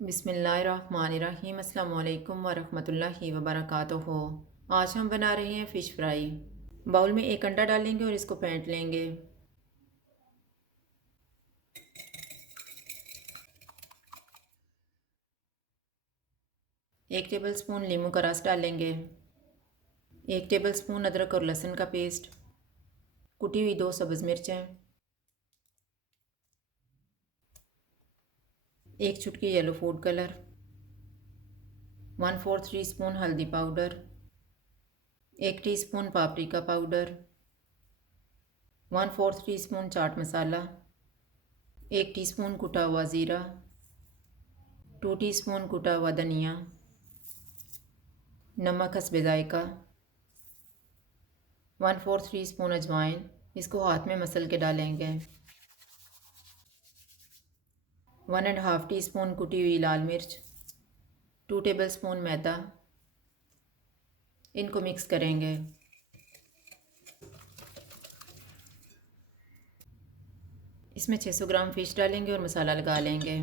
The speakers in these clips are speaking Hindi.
बिस्मिल्लाहिर्रहमानिर्रहीम। अस्सलाम वालेकुम वरहमतुल्लाहि वबरकातुहू। आज हम बना रहे हैं फ़िश फ्राई। बाउल में एक अंडा डालेंगे और इसको फेंट लेंगे। एक टेबलस्पून नींबू का रस डालेंगे। एक टेबलस्पून अदरक और लहसुन का पेस्ट, कुटी हुई 2 सब्ज़ मिर्चें, एक चुटकी येलो फूड कलर, 1/4 टीस्पून हल्दी powder, 1 teaspoon paprika powder, 1/4 teaspoon chaat masala, 1 teaspoon कुटा हुआ ज़ीरा, 2 टीस्पून कुटा हुआ धनिया, नमक हस्बे ज़ायका, 1/4 टीस्पून अजवाइन। इसको हाथ में मसल के डालेंगे। 1.5 टीस्पून कुटी हुई लाल मिर्च, 2 टेबलस्पून मैदा। इनको मिक्स करेंगे। इसमें 600 ग्राम फ़िश डालेंगे और मसाला लगा लेंगे।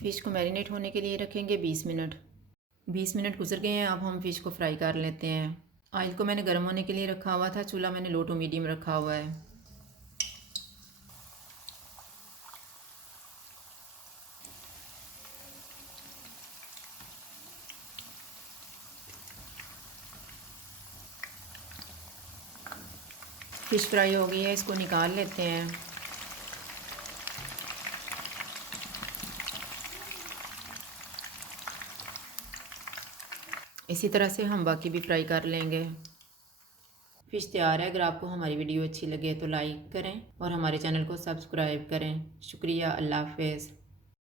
फ़िश को मैरिनेट होने के लिए रखेंगे 20 मिनट। 20 मिनट गुजर गए हैं। अब हम फ़िश को फ्राई कर लेते हैं। ऑयल को मैंने गर्म होने के लिए रखा हुआ था। चूल्हा मैंने लो टू मीडियम रखा हुआ है। फ़िश फ्राई हो गई है, इसको निकाल लेते हैं। इसी तरह से हम बाकी भी फ्राई कर लेंगे। फ़िश तैयार है। अगर आपको हमारी वीडियो अच्छी लगे तो लाइक करें और हमारे चैनल को सब्सक्राइब करें। शुक्रिया। अल्लाह हाफ़िज़।